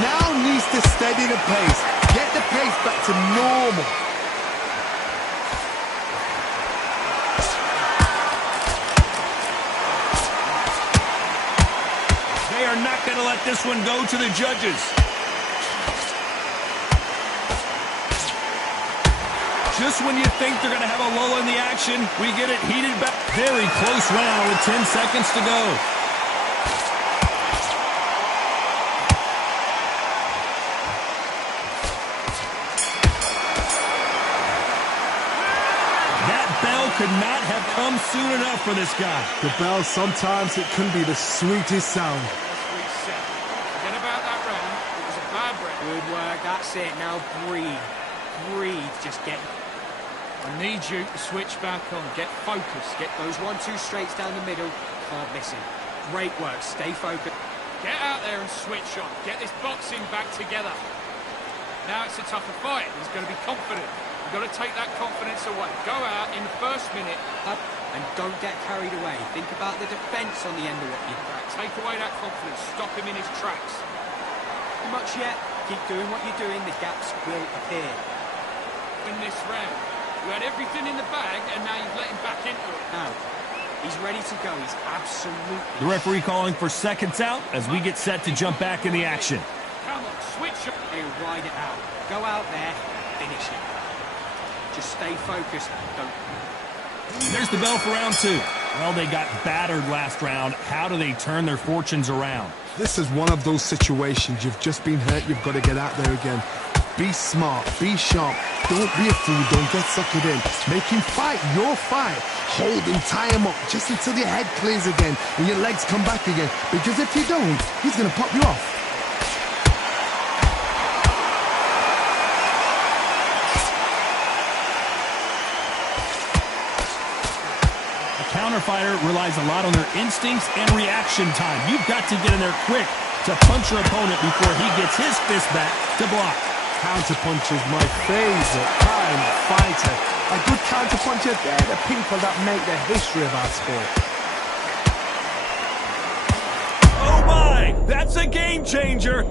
now needs to steady the pace. Get the pace back to normal. They are not going to let this one go to the judges. Just when you think they're going to have a lull in the action, we get it heated back. Very close round with 10 seconds to go. That bell could not have come soon enough for this guy. The bell, sometimes it can be the sweetest sound. Forget about that round. It was a bad break. Good work, that's it. Now breathe. Breathe, just get... I need you to switch back on. Get focused. Get those 1-2 straights down the middle. Can't miss it. Great work, stay focused. Get out there and switch on. Get this boxing back together. Now it's a tougher fight. He's going to be confident. You've got to take that confidence away. Go out in the first minute. Up and don't get carried away. Think about the defence on the end of what you've got. Take away that confidence. Stop him in his tracks. Too much yet. Keep doing what you're doing. The gaps will appear. In this round, you had everything in the bag, and now you've let him back into it. Now, he's ready to go. He's absolutely... The referee calling for seconds out as we get set to jump back in the action. Come on, switch on. He'll ride it out. Go out there, finish it. Just stay focused. Don't... There's the bell for round 2. Well, they got battered last round. How do they turn their fortunes around? This is one of those situations. You've just been hurt. You've got to get out there again. Be smart. Be sharp. Don't be a fool. Don't get suckered in. Make him fight your fight. Hold him, tie him up, just until your head clears again and your legs come back again. Because if you don't, he's going to pop you off. Counterfighter relies a lot on their instincts and reaction time. You've got to get in there quick to punch your opponent before he gets his fist back to block. Counterpunch is my favorite kind of fighter. A good counterpuncher, they're the people that make the history of our sport. Oh my! That's a game changer!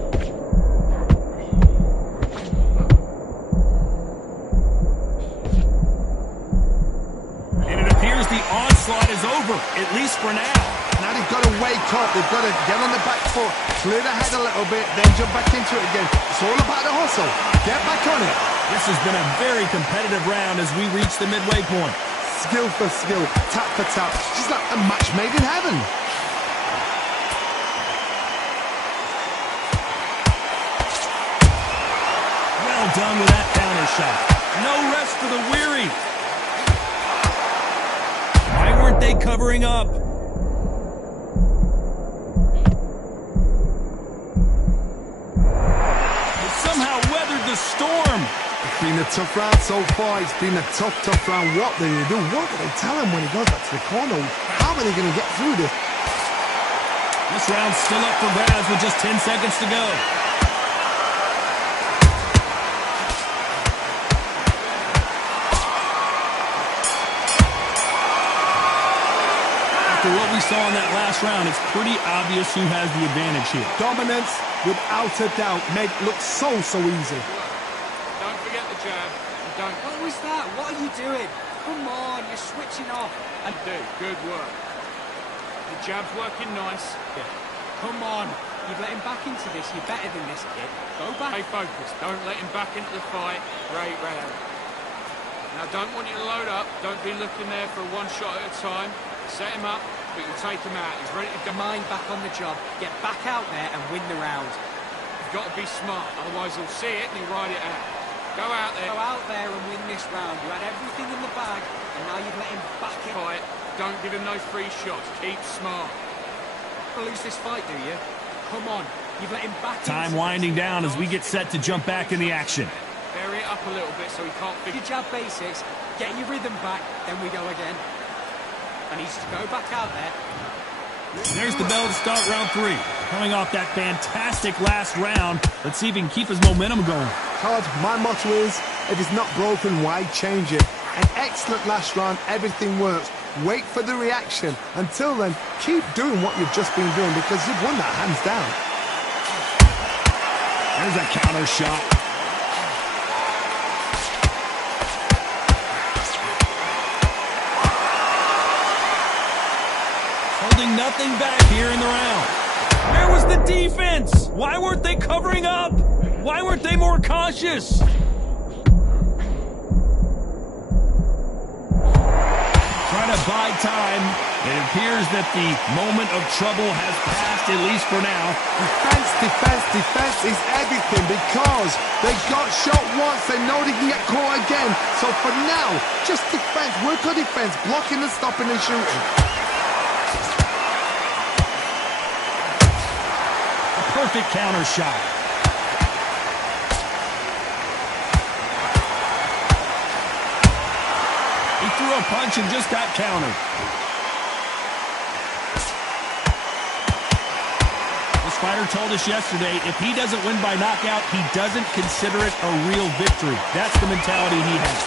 The onslaught is over, at least for now. Now they've got to wake up. They've got to get on the back foot, clear the head a little bit, then jump back into it again. It's all about the hustle. Get back on it. This has been a very competitive round as we reach the midway point. Skill for skill, tap for tap. Just like a match made in heaven. Well done with that counter shot. No rest for the weary. Why weren't they covering up? They somehow weathered the storm. It's been a tough round so far. It's been a tough round. What do they do? What do they tell him when he goes back to the corner? How are they going to get through this? This round's still up for grabs with just 10 seconds to go. After what we saw in that last round, it's pretty obvious who has the advantage here. Dominance, without a doubt, made it look so easy. Don't forget the jab. And don't. What was that? What are you doing? Come on, you're switching off. And do. Good work. The jab's working nice. Yeah. Come on. You've let him back into this. You're better than this, kid. Go back. Stay focused. Don't let him back into the fight. Great round. Now, don't want you to load up. Don't be looking there for one shot at a time. Set him up, but you take him out. He's ready to go. Mind back on the job. Get back out there and win the round. You've got to be smart, otherwise he'll see it and he'll ride it out. Go out there. Go out there and win this round. You had everything in the bag, and now you've let him back in. Fight. Don't give him those free shots. Keep smart. You'll lose this fight, do you? Come on. You've let him back in. Time winding down as we get set to jump back in the action. Vary it up a little bit so he can't figure. Your jab basics, get your rhythm back, then we go again. And he's to go back out there. There's the bell to start round 3. Coming off that fantastic last round, let's see if he can keep his momentum going. Todd, my motto is, if it's not broken, why change it? An excellent last round, everything works. Wait for the reaction. Until then, keep doing what you've just been doing because you've won that hands down. There's a counter shot. Holding nothing back here in the round. Where was the defense? Why weren't they covering up? Why weren't they more cautious? Trying to buy time. It appears that the moment of trouble has passed, at least for now. Defense is everything because they got shot once. They know they can get caught again. So for now, just defense. Work on defense. Blocking and stopping and shooting. A perfect counter shot. He threw a punch and just got countered. This fighter told us yesterday, if he doesn't win by knockout, he doesn't consider it a real victory. That's the mentality he has.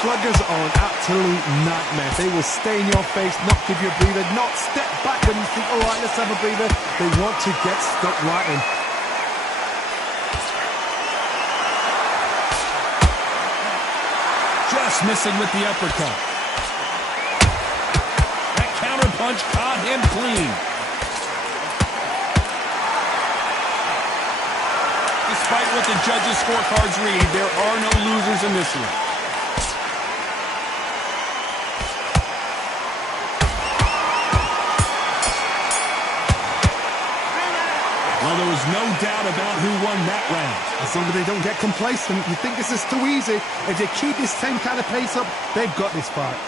Sluggers are an absolute nightmare. They will stay in your face, not give you a breather, not step back when you think, all right, let's have a breather. They want to get stuck right in. Just missing with the uppercut. That counter punch caught him clean. Despite what the judges' scorecards read, there are no losers in this one. Well, there was no doubt about who won that round. As long as they don't get complacent, you think this is too easy. If they keep this same kind of pace up, they've got this fight.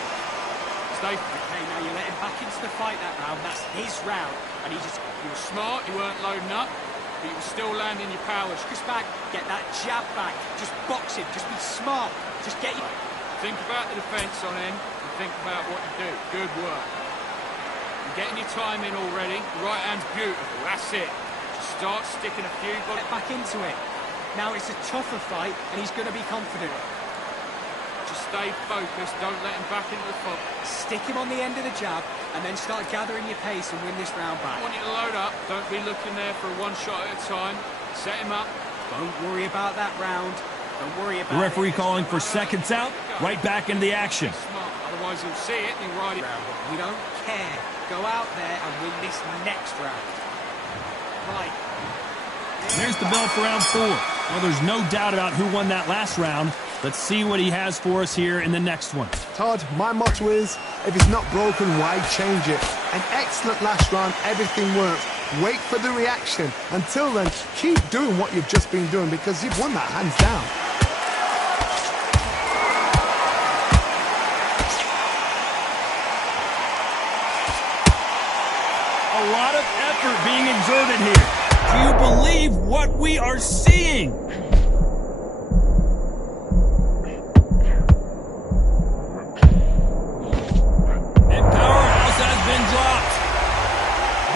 Stay. Okay, now you let him back into the fight that round. That's his round. And he You were smart, you weren't loading up, but you were still landing your powers. Chris back, get that jab back. Just box him, just be smart. Just get you. Think about the defence on end and think about what you do. Good work. You're getting your time in already. The right hand's beautiful, that's it. Just start sticking a few. Get back into it. Now it's a tougher fight and he's going to be confident. Just stay focused, don't let him back into the fight. Stick him on the end of the jab and then start gathering your pace and win this round back. I want you to load up, don't be looking there for one shot at a time. Set him up. Don't worry about that round. Don't worry about The referee it. calling for seconds out, right back into the action. Smart, otherwise he'll see it and he'll ride it. We don't care. Go out there and win this next round. Right. There's the bell for round 4. Well, there's no doubt about who won that last round. Let's see what he has for us here in the next one. Todd, my motto is, if it's not broken, why change it? An excellent last round, everything worked. Wait for the reaction. Until then, keep doing what you've just been doing because you've won that hands down. A lot of effort being exerted here. Do you believe what we are seeing? And Powerhouse has been dropped.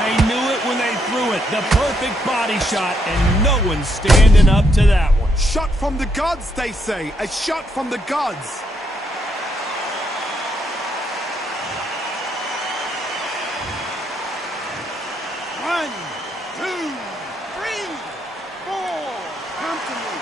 They knew it when they threw it. The perfect body shot, and no one's standing up to that one. Shot from the gods, they say. A shot from the gods. One, two, three, four. Come to me.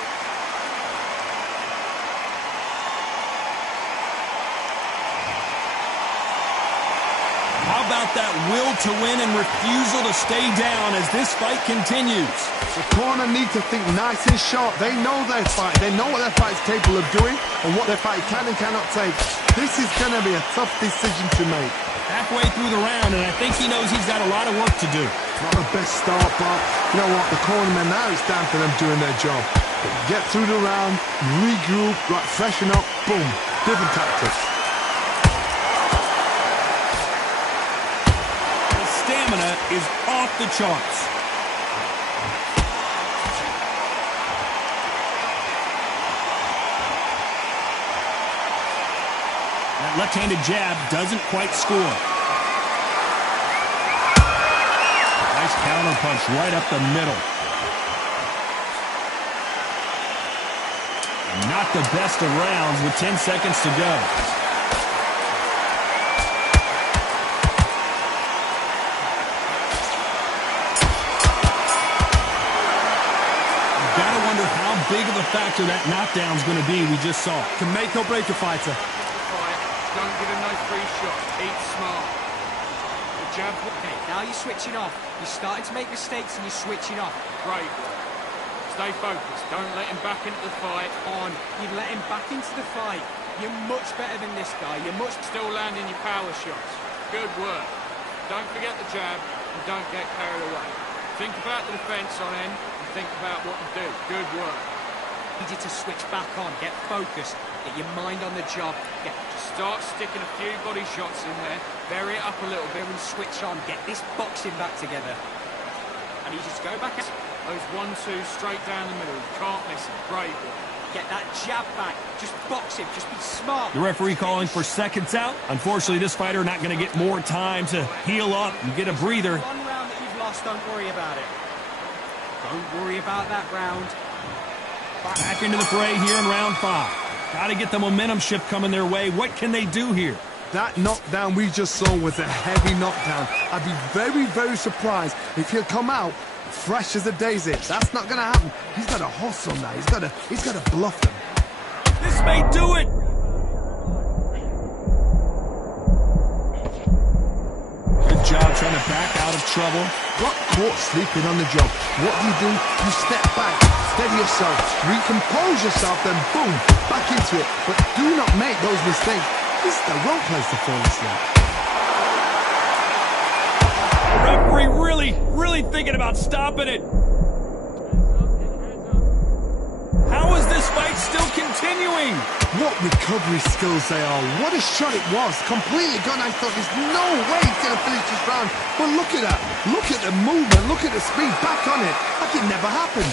How about that will to win and refusal to stay down as this fight continues? The corner need to think nice and sharp. They know their fight. They know what their fight's capable of doing and what their fight can and cannot take. This is going to be a tough decision to make. Halfway through the round, and I think he knows he's got a lot of work to do. Not the best start, but you know what? The cornermen now, it's down to them doing their job. Get through the round, regroup, right, freshen up, boom. Different tactics. The stamina is off the charts. That left-handed jab doesn't quite score. Nice counter punch right up the middle. Not the best of rounds with 10 seconds to go. You've got to wonder how big of a factor that knockdown's going to be we just saw. Can make or break a fighter. Fight. Don't give him no free shot. Eat smart. The jab. Okay, now you're switching off. You're starting to make mistakes and you're switching off. Great. Stay focused. Don't let him back into the fight. On. You let him back into the fight. You're much better than this guy. You're much... Still landing your power shots. Good work. Don't forget the jab and don't get carried away. Think about the defence on end and think about what you do. Good work. Need you to switch back on. Get focused. Get your mind on the job. Just start sticking a few body shots in there. Vary it up a little bit. and switch on. Get this boxing back together. I need you to go back. Those 1-2 straight down the middle. You can't miss it. Great work. Get that jab back. Just box him. Just be smart. The referee calling for seconds out. Unfortunately, this fighter not going to get more time to heal up and get a breather. One round that you've lost, don't worry about it. Don't worry about that round. Back into the fray here in round 5. Got to get the momentum shift coming their way. What can they do here? That knockdown we just saw was a heavy knockdown. I'd be very, very surprised if he'll come out fresh as a daisy. That's not going to happen. He's got to hustle now. He's got to bluff them. This may do it. Good job trying to back out of trouble. Got caught sleeping on the job. What do? You step back, steady yourself, recompose yourself, then boom, back into it. But do not make those mistakes. This is the wrong place to fall asleep. The referee really thinking about stopping it. How is this fight still continuing? What recovery skills they are. What a shot it was. Completely gone. I thought there's no way he's going to finish this round. But look at that. Look at the movement. Look at the speed. Back on it. Like it never happened.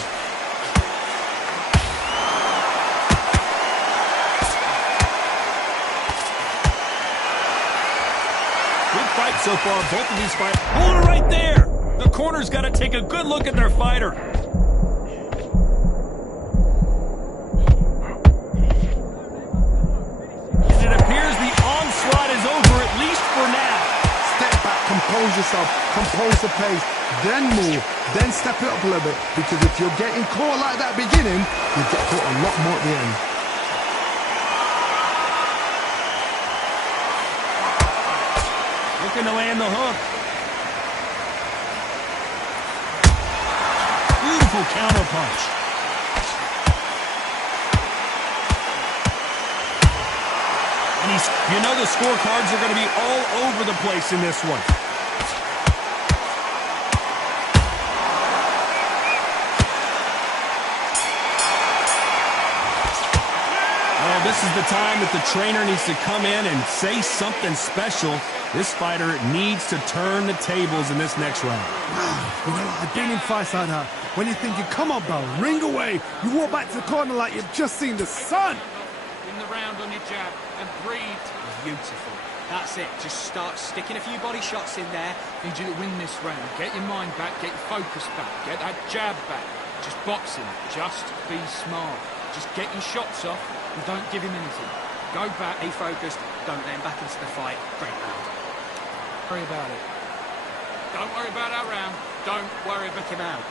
Good fight so far. Both of these fighters. Hold it right there. The corner's got to take a good look at their fighter. Compose yourself, compose the pace, then move, then step it up a little bit. Because if you're getting caught like that beginning, you get caught a lot more at the end. Looking to land the hook. Beautiful counter punch. And you know the scorecards are going to be all over the place in this one. This is the time that the trainer needs to come in and say something special. This fighter needs to turn the tables in this next round. You know, I've been in fights like that. When you're thinking, come on, Bell, ring away. You walk back to the corner like you've just seen the sun. In the round on your jab and breathe. Beautiful. That's it. Just start sticking a few body shots in there. Need you to win this round. Get your mind back. Get your focus back. Get that jab back. Just boxing. Just be smart. Just get your shots off. And don't give him anything. Go back, be focused, don't let him back into the fight. Great round. Worry about it. Don't worry about our round. Don't worry about him out.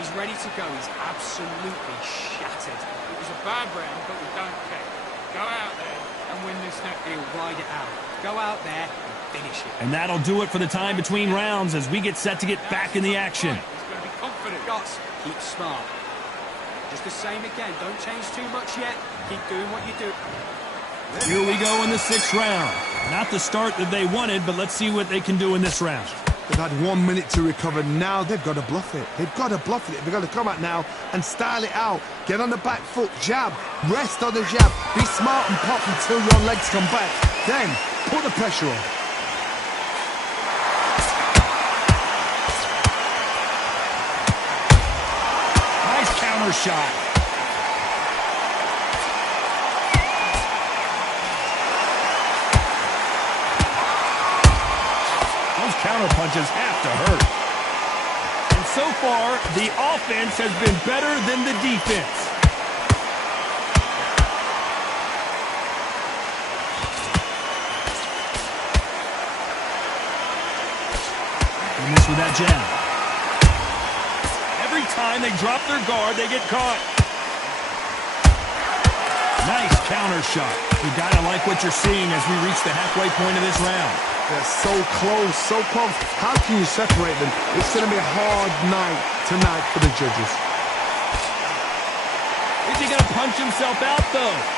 He's ready to go. He's absolutely shattered. It was a bad round, but we don't care. Go out there and win this next. He'll ride it out. Go out there and finish it. And that'll do it for the time between rounds as we get set to get back in the action. He's going to be confident. Guts, keep smart. Just the same again. Don't change too much yet. Keep doing what you do. Here we go in the 6th round. Not the start that they wanted, but let's see what they can do in this round. They've had 1 minute to recover. Now they've got to bluff it. They've got to bluff it. They've got to come out now and style it out. Get on the back foot, jab, rest on the jab. Be smart and pop until your legs come back. Then put the pressure on. Counter shot. Those counter punches have to hurt. And so far, the offense has been better than the defense. And this with that jab. Every time they drop their guard, they get caught. counter shot. You gotta like what you're seeing as we reach the halfway point of this round. They're so close, so close. How can you separate them? It's going to be a hard night tonight for the judges. Is he gonna punch himself out, though?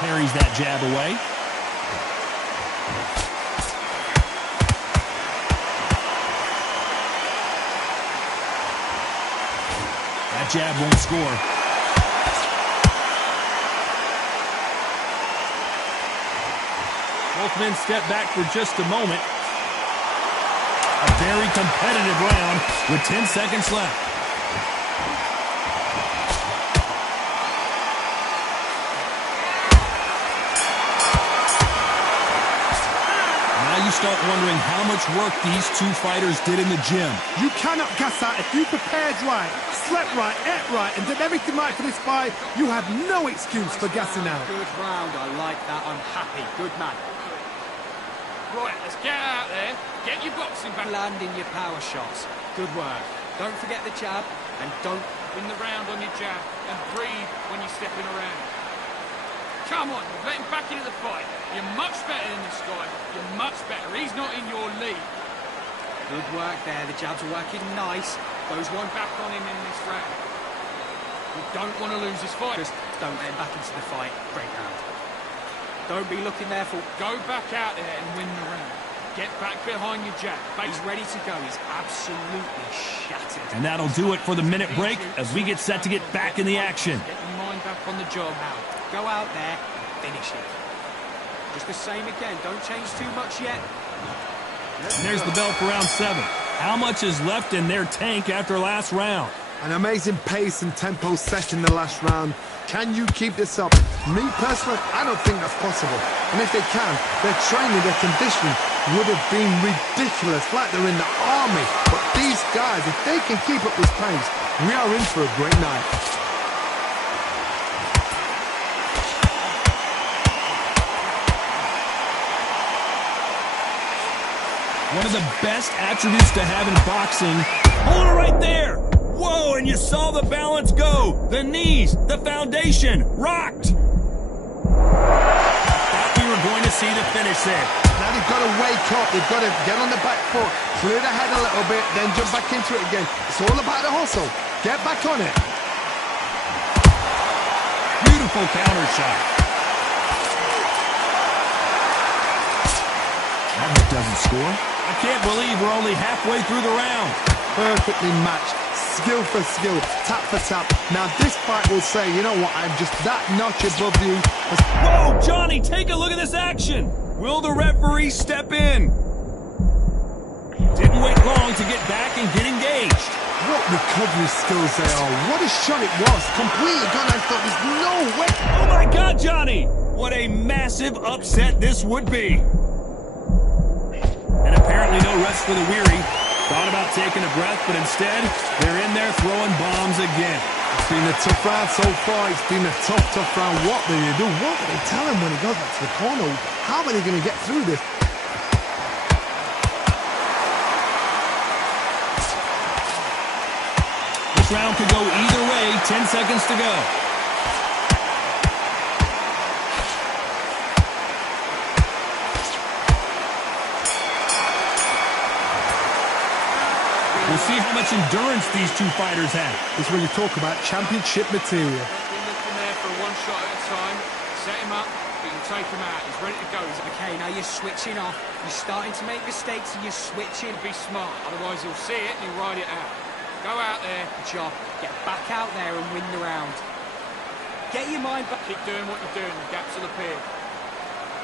Parries that jab away. That jab won't score. Both men step back for just a moment. A very competitive round with 10 seconds left. You start wondering how much work these two fighters did in the gym. You cannot gas out. If you prepared right, slept right, ate right, and did everything right for this fight, you have no excuse for gassing out. Good round, I like that. I'm happy. Good man. Right, let's get out there. Get your boxing back. Landing your power shots. Good work. Don't forget the jab, and don't Win the round on your jab and breathe when you're stepping around. Come on, let him back into the fight. You're much better than this guy. You're much better. He's not in your league. Good work there. The jab's working nice. Those one back on him in this round. You don't want to lose this fight. Just don't let him back into the fight. Great round. Don't be looking there for... Go back out there and win the round. Get back behind your jab. He's ready to go. He's absolutely shattered. And that'll do it for the minute break as we get set to get back in the action. Get your mind back on the job. Go out there and finish it. Just the same again. Don't change too much yet. And there's the bell for round 7. How much is left in their tank after last round? An amazing pace and tempo set in the last round. Can you keep this up? Me personally, I don't think that's possible. And if they can, their training, their conditioning would have been ridiculous, like they're in the army. But these guys, if they can keep up this pace, we are in for a great night. One of the best attributes to have in boxing. Hold it right there. Whoa, and you saw the balance go. The knees, the foundation, rocked. Thought we were going to see the finish there. Now they've got to wake up. They've got to get on the back foot, clear the head a little bit, then jump back into it again. It's all about the hustle. Get back on it. Beautiful counter shot. That hit doesn't score. I can't believe we're only halfway through the round. Perfectly matched. Skill for skill, tap for tap. Now this fight will say, you know what, I'm just that notch above you. Whoa, Johnny, take a look at this action. Will the referee step in? Didn't wait long to get back and get engaged. What recovery skills they are. What a shot it was. Completely gone. I thought there's no way. Oh my God, Johnny. What a massive upset this would be. And apparently no rest for the weary. Thought about taking a breath, but instead, they're in there throwing bombs again. It's been a tough round so far. It's been a tough round. What do they do? What do they tell him when he goes back to the corner? How are they going to get through this? This round could go either way. 10 seconds to go. We'll see how much endurance these two fighters have. This is when you talk about championship material. Don't be looking there for one shot at a time. Set him up, but you take him out. He's ready to go. Okay, now you're switching off. You're starting to make mistakes and you're switching. Be smart, otherwise he'll see it and he'll ride it out. Go out there. Good job. Get back out there and win the round. Get your mind back. Keep doing what you're doing. The gaps will appear.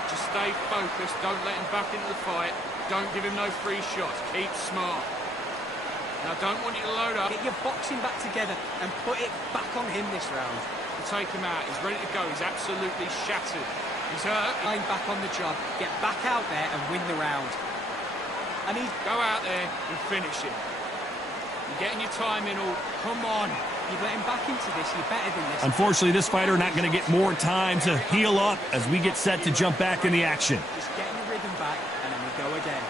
Just stay focused. Don't let him back into the fight. Don't give him no free shots. Keep smart. Now, don't want you to load up. Get your boxing back together and put it back on him this round. Take him out. He's ready to go. He's absolutely shattered. He's hurt. I'm back on the job. Get back out there and win the round. And he... Go out there and finish him. You're getting your time in all. Come on. You've let him back into this. You're better than this. Unfortunately, this fighter not going to get more time to heal up as we get set to jump back in the action. Just getting your rhythm back, and then we go again.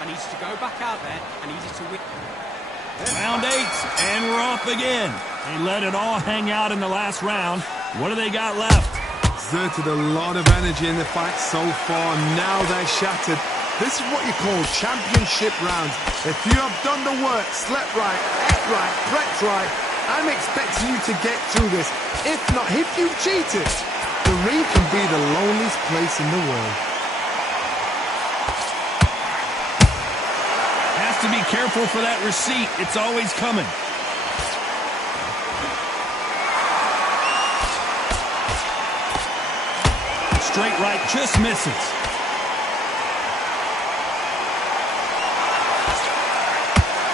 I need you to go back out there. I need you to win. Round 8, and we're off again. They let it all hang out in the last round. What do they got left? Exerted a lot of energy in the fight so far, and now they're shattered. This is what you call championship rounds. If you have done the work, slept right, ate right, prepped right, I'm expecting you to get through this. If not, if you've cheated, the ring can be the loneliest place in the world. Has to be careful for that receipt. It's always coming. Straight right just misses.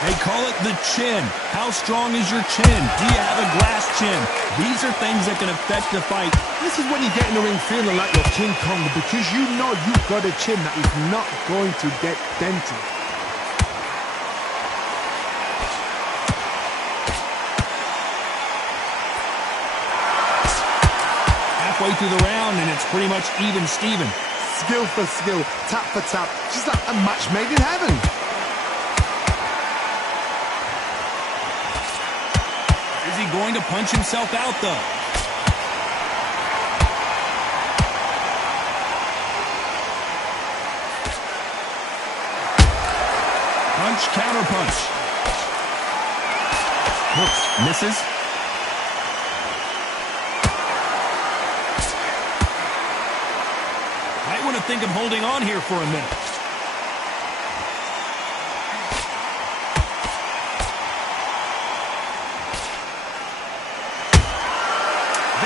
They call it the chin. How strong is your chin? Do you have a glass chin? These are things that can affect the fight. This is when you get in the ring feeling like you're King Kong, because you know you've got a chin that is not going to get dented. Halfway through the round, and it's pretty much even Steven. Skill for skill, tap for tap, just like a match made in heaven. Is he going to punch himself out, though? Punch, counter punch. Hooks, misses. Might want to think of holding on here for a minute.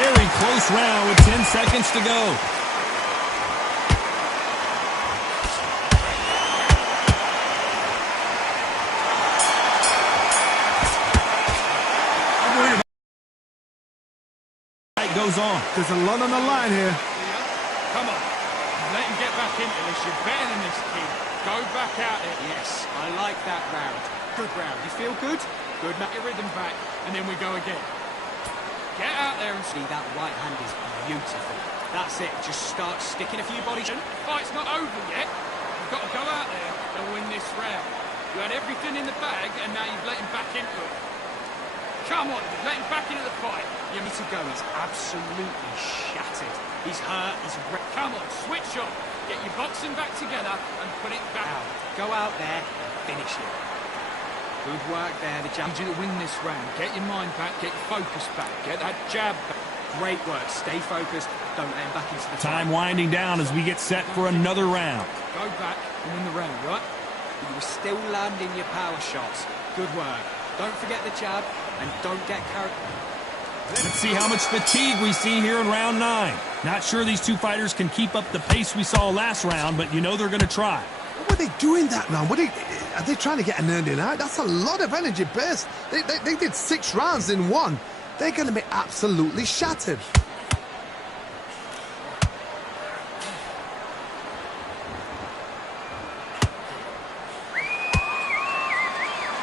Very close round with 10 seconds to go. Fight goes on. There's a lot on the line here. Come on. Let him get back into this. You're better than this, kid. Go back out there. Yes, I like that round. Good round. You feel good? Good, make your rhythm back, and then we go again. Get out there and See, that right hand is beautiful. That's it. Just start sticking a few body shots. Fight's not over yet. You've got to go out there and win this round. You had everything in the bag, and now you've let him back into it. Come on, you've let him back into the fight. You need to go. He's absolutely shattered. He's hurt. He's Come on, switch on. Get your boxing back together and put it back. out. Go out there and finish it. Good work there. The I jab. need you to win this round. Get your mind back, get your focus back, get that jab back. Great work. Stay focused. Don't let him back into the Time fight. winding down as we get set for another round. Go back and win the round, right? You were still landing your power shots. Good work. Don't forget the jab and don't get carried. Let's see how much fatigue we see here in round 9. Not sure these two fighters can keep up the pace we saw last round, but you know they're going to try. What are they doing that now? Are they trying to get an earning out? That's a lot of energy burst. They did 6 rounds in one. They're going to be absolutely shattered.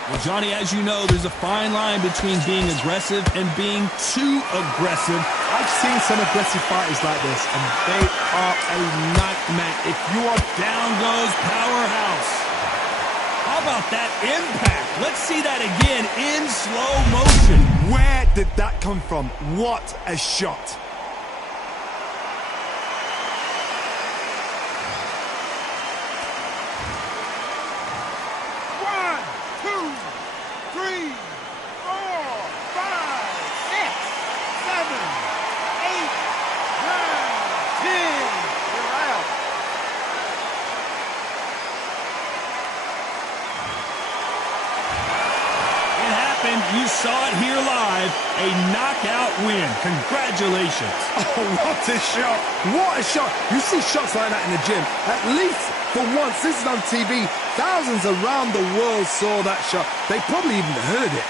Well, Johnny, as you know, there's a fine line between being aggressive and being too aggressive. I've seen some aggressive fighters like this, and they are a nightmare. If you are Down goes Powerhouse. How about that impact? Let's see that again in slow motion. where did that come from? What a shot. You saw it here live, a knockout win. Congratulations. Oh, what a shot. What a shot. You see shots like that in the gym. At least for once, this is on TV. Thousands around the world saw that shot. They probably even heard it.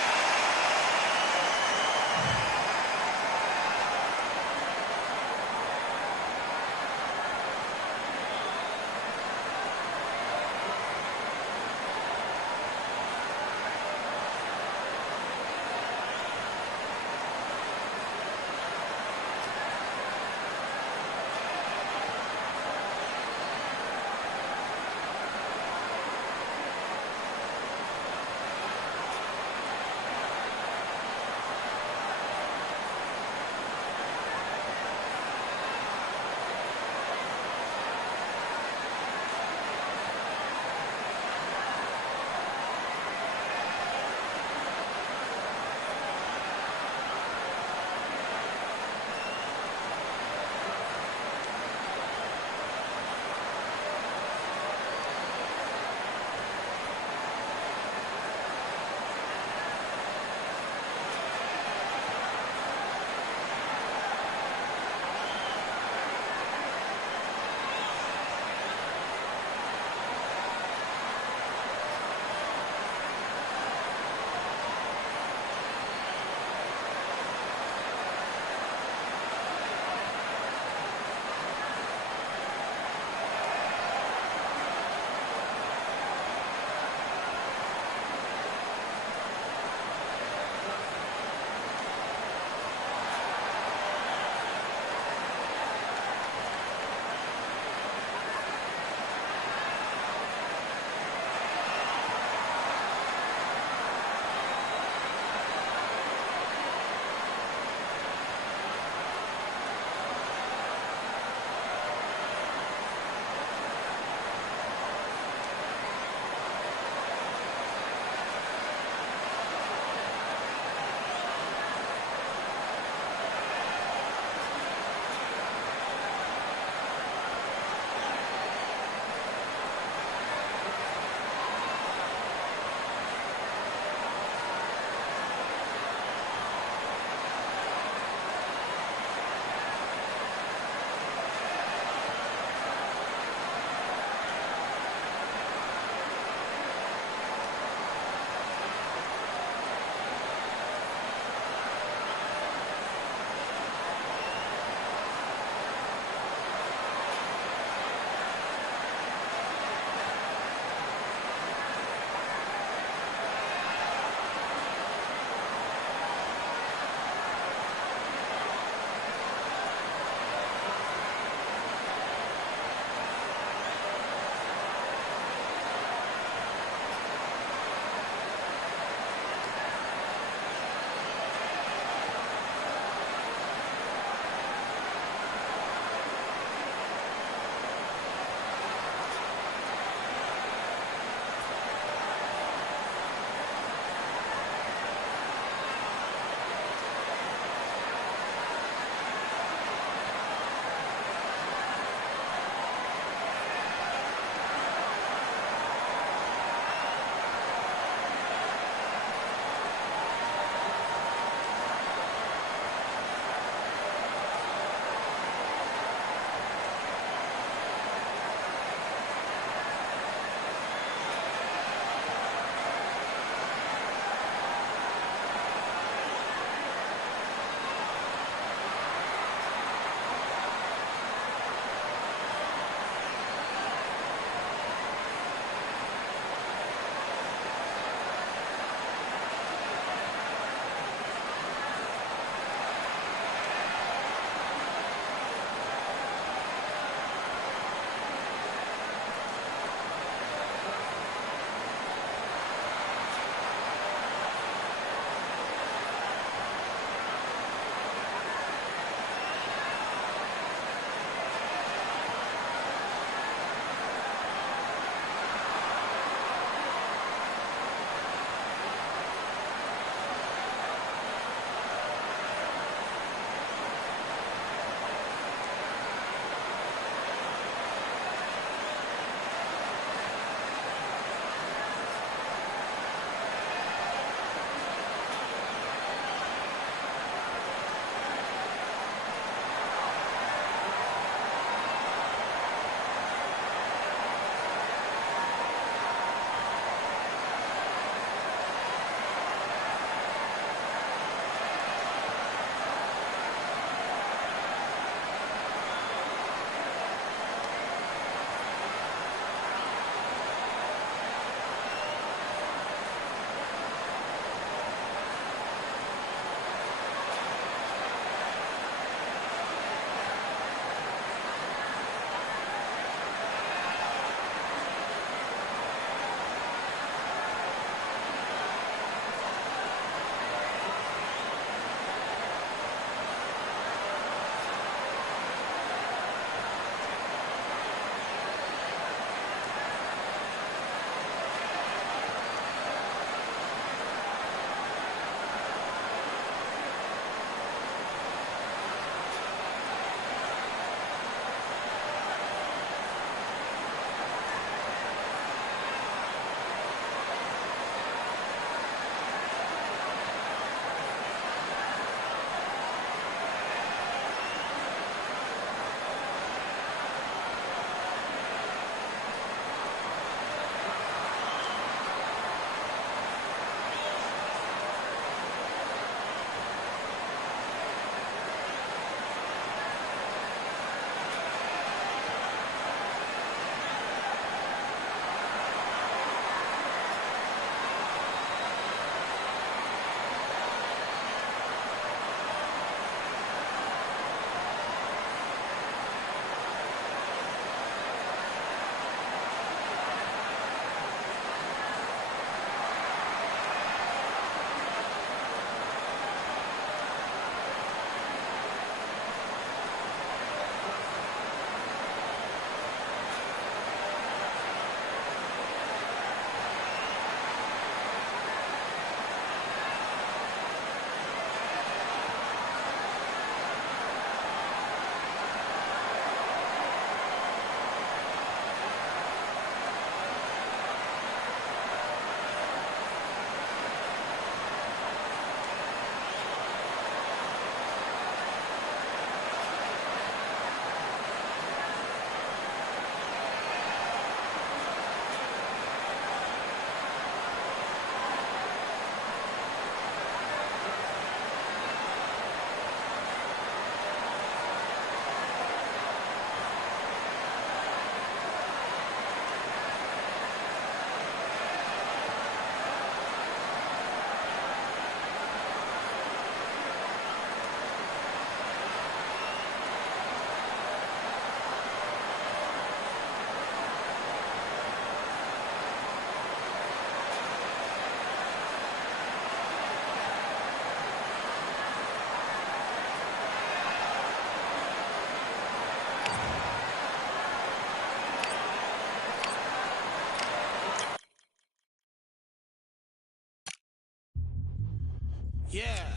Yeah.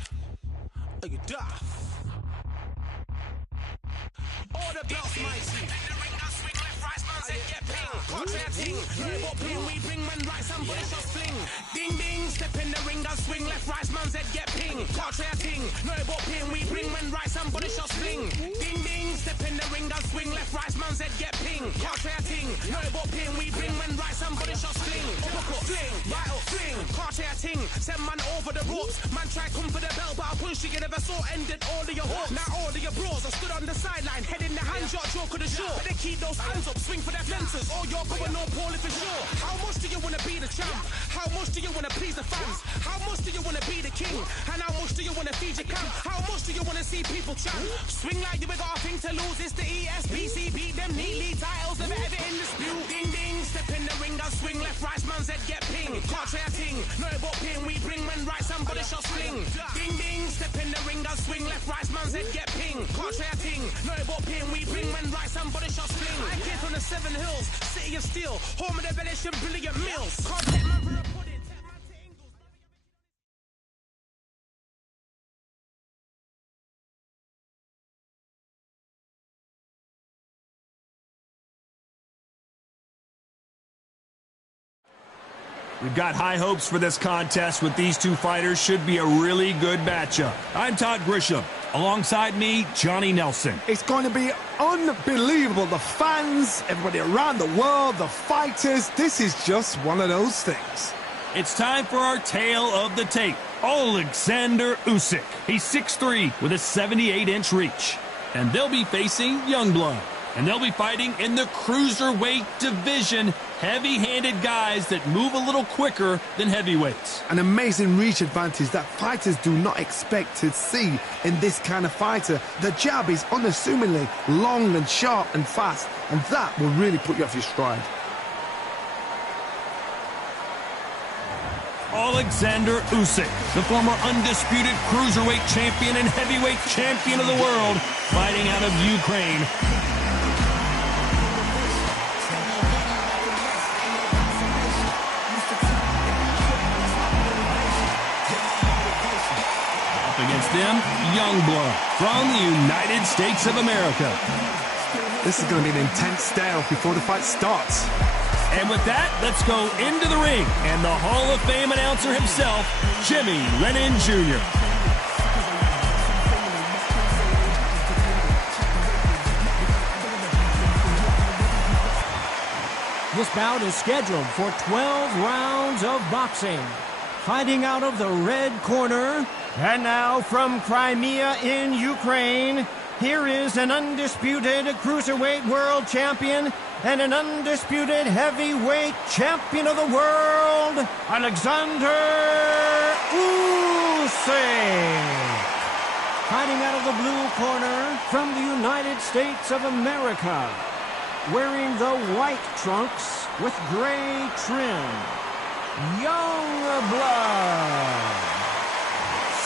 Are you duff? All the belts, mighty. Swing left, right, man said get ping. Contrary ting. What ping we bring when right, somebody shot fling. Ding ding, step in the ring and swing left, right, man said get ping. Contrary ting. No what ping we bring when right, somebody shot fling. Ding ding, step in the ring and swing left, right, man said get ping. Contrary ting. No what ping we bring when right, somebody shot fling. Uppercut, fling, right up, fling. Contrary ting. Send man over the ropes. Man try come for the bell, but I push you never saw ended all of your hopes. Now all of your bros are stood on the sideline, head in the hand shot, joke of the show. They keep those hands up, swing for their fences. Oh, you're going no poorly for sure. How much do you want to be the champ? How much do you want to please the fans? How much do you want to be the king? And how much do you want to feed your camp? How much do you want to see people chant? Swing like you ain't got a thing to lose. It's the ESBC, beat them neatly. Titles never ever in dispute. Ding ding, step in the ring and swing left, right, man's head get ping. Can't try a ting, no but ping. We bring when right, somebody shot sling. Ding ding, step in the ring and swing left, right, man's head get ping. Can't try a ting, no but ping. We bring when right, somebody shot sling. I came from the 7 Hills, city of steel, home of the Venetian brilliant mills. Can't take man for a pudding, take man to Ingles. We've got high hopes for this contest with these two fighters. Should be a really good matchup. I'm Todd Grisham. Alongside me, Johnny Nelson. It's going to be unbelievable. The fans, everybody around the world, the fighters. This is just one of those things. It's time for our tale of the tape. Alexander Usyk. He's 6'3" with a 78-inch reach. And they'll be facing Youngblood. And they'll be fighting in the cruiserweight division. Heavy-handed guys that move a little quicker than heavyweights. An amazing reach advantage that fighters do not expect to see in this kind of fighter. The jab is unassumingly long and sharp and fast, and that will really put you off your stride. Alexander Usyk, the former undisputed cruiserweight champion and heavyweight champion of the world, fighting out of Ukraine. Against them, Youngblood from the United States of America. This is going to be an intense stare before the fight starts. And with that, let's go into the ring and the Hall of Fame announcer himself, Jimmy Lennon Jr. This bout is scheduled for 12 rounds of boxing. Fighting out of the red corner, and now from Crimea in Ukraine, here is an undisputed cruiserweight world champion and an undisputed heavyweight champion of the world, Alexander Usyk. Fighting out of the blue corner from the United States of America, wearing the white trunks with gray trim, Youngblood.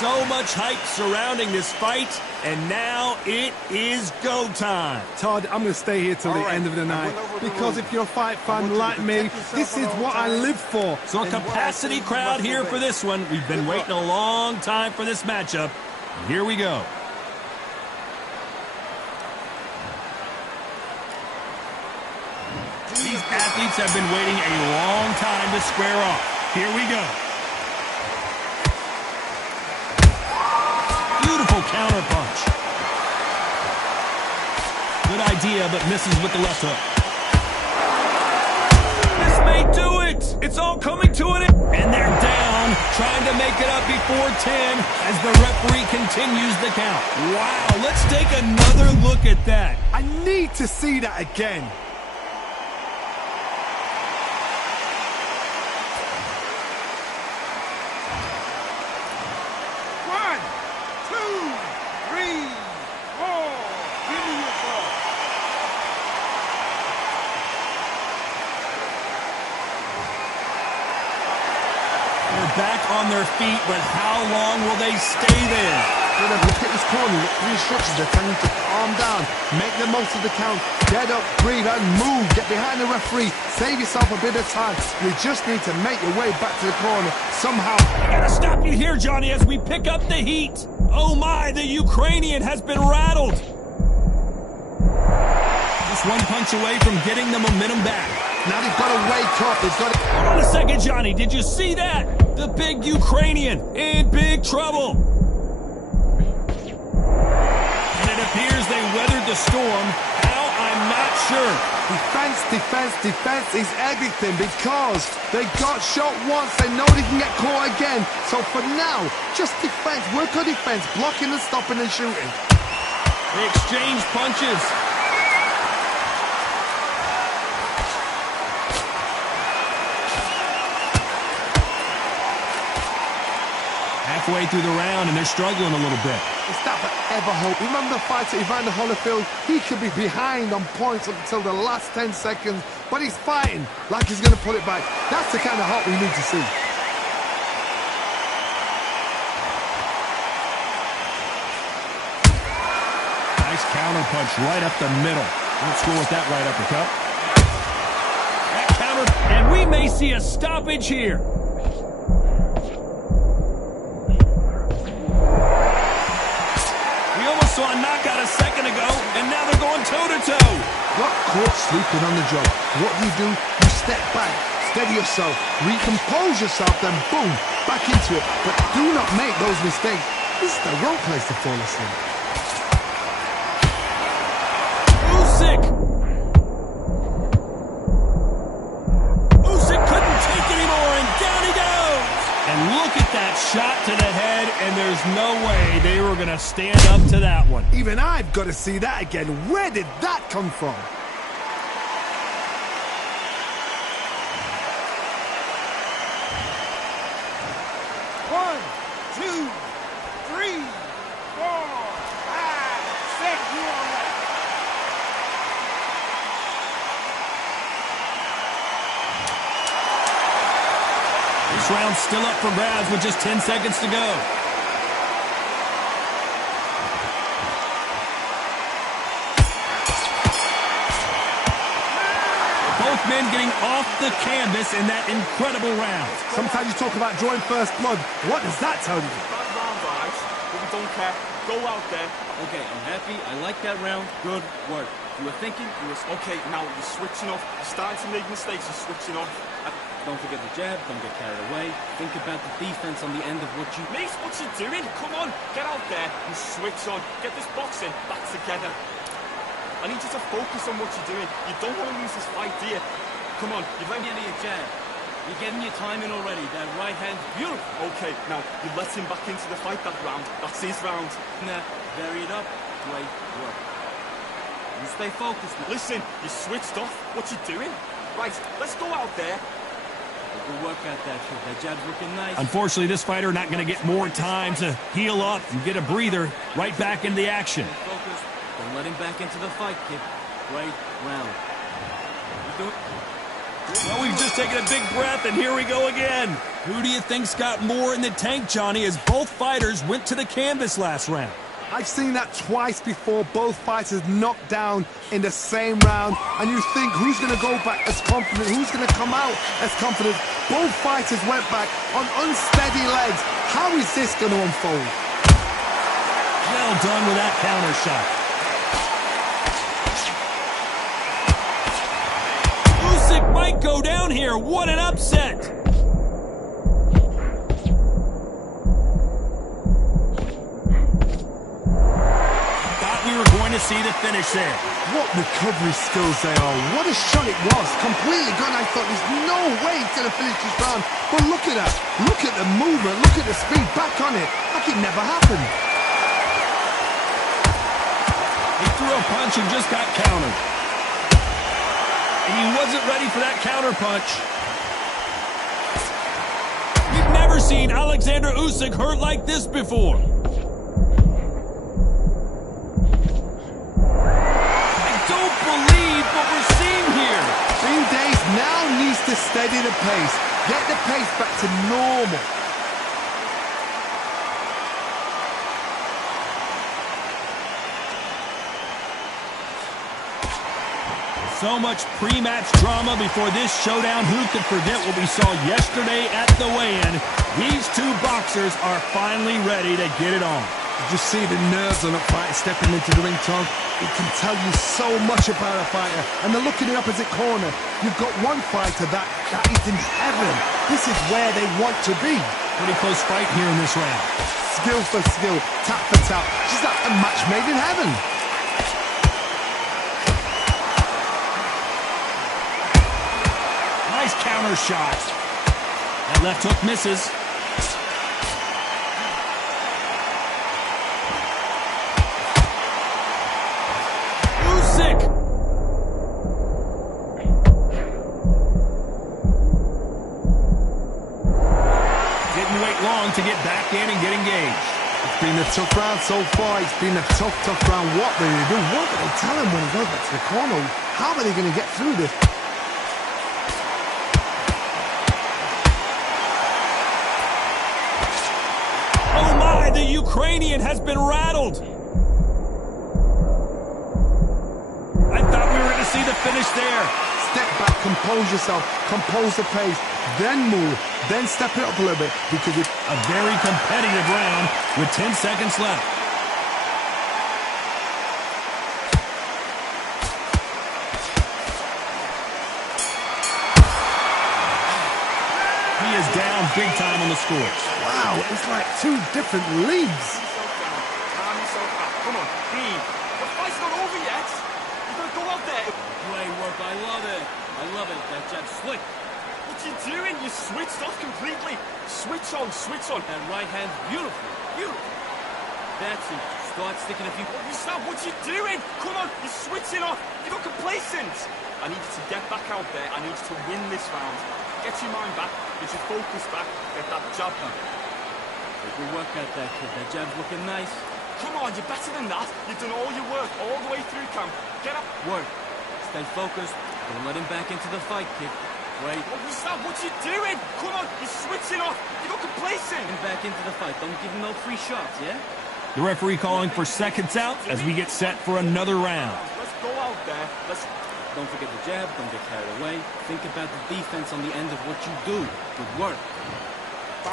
So much hype surrounding this fight, and now it is go time. Todd, I'm going to stay here till the end of the night, because if you're a fight fan like me, this is what I live for. So a capacity crowd here for this one. We've been waiting a long time for this matchup. Here we go. These athletes have been waiting a long time to square off. Here we go. Beautiful counter punch. Good idea, but misses with the left hook. This may do it. It's all coming to an end. And they're down, trying to make it up before 10 as the referee continues the count. Wow, let's take another look at that. I need to see that again. Back on their feet, but how long will they stay there? Look at this corner, look, 3 instructions, they're telling you to calm calm down. Make the most of the count. Get up, breathe, and move. Get behind the referee. Save yourself a bit of time. You just need to make your way back to the corner somehow. I gotta stop you here, Johnny, as we pick up the heat. Oh my, the Ukrainian has been rattled. Just one punch away from getting the momentum back. Now they've got to wake up. They've got to... Hold on a second, Johnny. Did you see that? The big Ukrainian in big trouble. And it appears they weathered the storm. How? I'm not sure. Defense, defense, defense is everything because they got shot once. They know they can get caught again. So for now, just defense. Work on defense. Blocking and stopping and shooting. They exchange punches. Halfway through the round, and they're struggling a little bit. Is that ever hope? Remember the fighter Evander Holyfield? He could be behind on points up until the last 10 seconds, but he's fighting like he's going to put it back. That's the kind of hope we need to see. Nice counter punch right up the middle. Won't score with that right uppercut. That counter, and we may see a stoppage here. Saw a knockout a second ago, and now they're going toe-to-toe. Got caught sleeping on the job. What do? You step back, steady yourself, recompose yourself, then boom, back into it. But do not make those mistakes. This is the wrong place to fall asleep. Usyk! Usyk couldn't take anymore, and down he goes! And look at that shot to the head, and there's no way they were going to stand up to that one. Even I've got to see that again. Where did that come from? One, two, three, 4, 5, 6. You are right. This round's still up for grabs with just 10 seconds to go. Both men getting off the canvas in that incredible round. Sometimes you talk about drawing first blood. What does that tell you? Bad round, guys, but we don't care. Go out there. Okay, I'm happy. I like that round. Good work. You were thinking, you were... Okay, now you're switching off. You're starting to make mistakes. You're switching off. Don't forget the jab. Don't get carried away. Think about the defense on the end of what you... Mate, what you doing? Come on, get out there and switch on. Get this boxing back together. I need you to focus on what you're doing. You don't want to lose this fight, do you? Come on, you've let me Into your jab. You're getting your time in already. That right hand's beautiful. Okay, now you let him back into the fight that round. That's his round. Now, vary it up. Great work. And stay focused. Listen, you switched off. What you doing? Right, let's go out there. Good work out that shit. That jab's looking nice. Unfortunately, this fighter not going to get more time to heal up and get a breather right back into the action. Focus. Don't let him back into the fight, kid. Great round. You doing? Well, we've just taken a big breath, and here we go again. Who do you think's got more in the tank, Johnny, as both fighters went to the canvas last round? I've seen that twice before, both fighters knocked down in the same round, and you think who's going to go back as confident, who's going to come out as confident. Both fighters went back on unsteady legs. How is this going to unfold? Well done with that counter shot. Usyk might go down here. What an upset. To see the finish there. What recovery skills they are. What a shot it was. Completely gone. I thought there's no way he's going to finish this round. But look at that. Look at the movement. Look at the speed. Back on it. Like it never happened. He threw a punch and just got countered. And he wasn't ready for that counter punch. We've never seen Alexander Usyk hurt like this before. Now needs to steady the pace, get the pace back to normal. So much pre-match drama before this showdown. Who could forget what we saw yesterday at the weigh-in? These two boxers are finally ready to get it on. Did you see the nerves on a fighter stepping into the ring, Tom? It can tell you so much about a fighter. And then look in the opposite corner. You've got one fighter that is in heaven. This is where they want to be. Pretty close fight here in this round. Skill for skill, tap for tap. She's like a match made in heaven. Nice counter shot. That left hook misses. Usyk! Didn't wait long to get back in and get engaged. It's been a tough round so far. It's been a tough round. What do they do? What do they tell him when he goes back to the corner? How are they going to get through this? Oh my, the Ukrainian has been rattled. I thought we were going to see the finish there. Step back, compose yourself, compose the pace, then move, then step it up a little bit because it's a very competitive round with 10 seconds left. He is down big time on the scores. wow, it's like two different leagues. Calm yourself back. Come on, breathe. The fight's not over yet. You're going to go out there. Great work. I love it. I love it. That jab slick. What you doing? You switched off completely. Switch on, switch on. That right hand, beautiful. Beautiful. That's it. Start sticking a few. Stop, what you doing? Come on, you're switching off. You got complacent. I need you to get back out there. I need you to win this round. Get your mind back. Get your focus back. Get that jab done. Good work out there, kid. That jab's looking nice. Come on, you're better than that. You've done all your work all the way through, camp. Get up. Work. Stay focused. Don't let him back into the fight, kid. Wait. Oh, stop, what you doing? Come on, you're switching off. You got complacent. Get him back into the fight. Don't give him no free shots, yeah? The referee calling for seconds out as we get set for another round. Let's go out there. Don't forget the jab. Don't get carried away. Think about the defense on the end of what you do. Good work.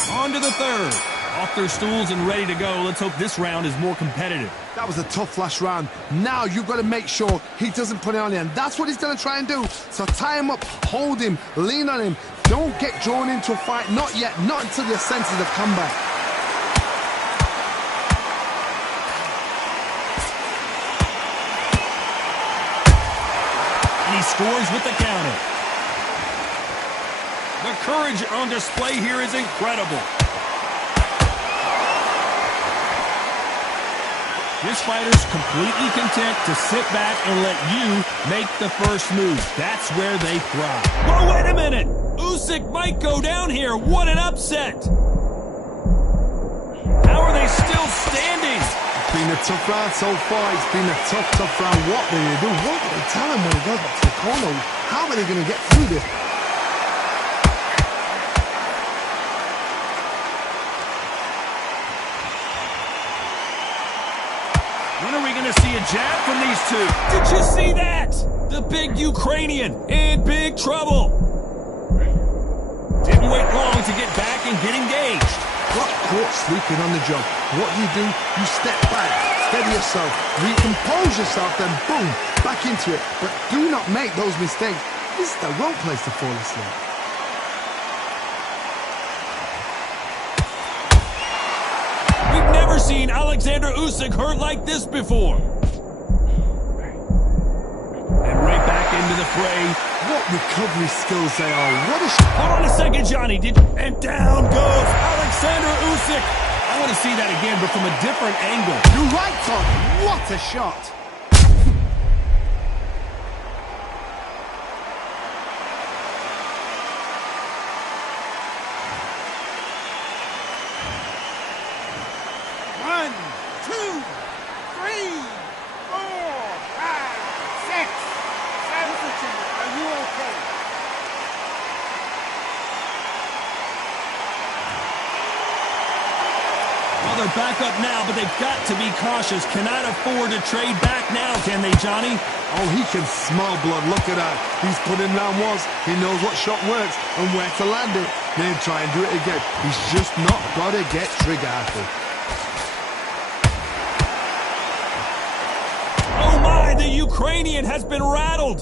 On to the third. Off their stools and ready to go. Let's hope this round is more competitive. That was a tough last round. Now you've got to make sure he doesn't put it on you, and that's what he's going to try and do. So tie him up, hold him, lean on him. Don't get drawn into a fight. Not yet. Not until your senses have come back. And he scores with the counter. The courage on display here is incredible. This fighter's completely content to sit back and let you make the first move. That's where they thrive. Whoa, wait a minute! Usyk might go down here. What an upset! How are they still standing? It's been a tough round so far. It's been a tough round. What do they do? What do they tell him when he goes back to the corner? How are they going to get through this? When are we going to see a jab from these two? Did you see that? The big Ukrainian in big trouble. Didn't wait long to get back and get engaged. Got caught sleeping on the job. What you do, you step back, steady yourself, recompose yourself, then boom, back into it. But do not make those mistakes. This is the wrong place to fall asleep. We've never seen Alexander Usyk hurt like this before. And right back into the fray. What recovery skills they are. What a... Hold on a second, Johnny. And down goes Alexander Usyk. I want to see that again, but from a different angle. You're right, Tom. What a shot. back up now, but they've got to be cautious. Cannot afford to trade back now, can they, Johnny? Oh, he can smell blood. Look at that. He's put in round once. He knows what shot works and where to land it. Then try and do it again. He's just not got to get trigger happy. Oh, my, the Ukrainian has been rattled.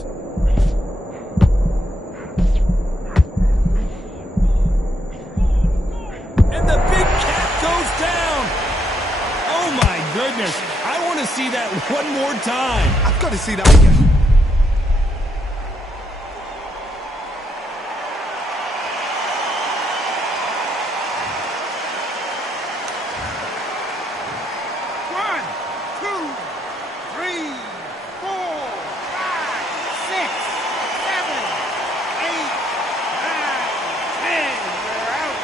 And the big cat goes down. Oh, my goodness. I want to see that one more time. I've got to see that again. One, two, three, 4, 5, 6, 7, 8, 9, 10. We're out.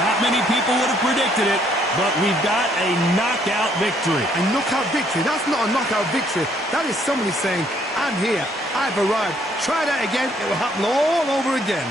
Not many people would have predicted it, but we've got a knockout victory. A knockout victory? That's not a knockout victory. That is somebody saying, I'm here, I've arrived. Try that again, it will happen all over again.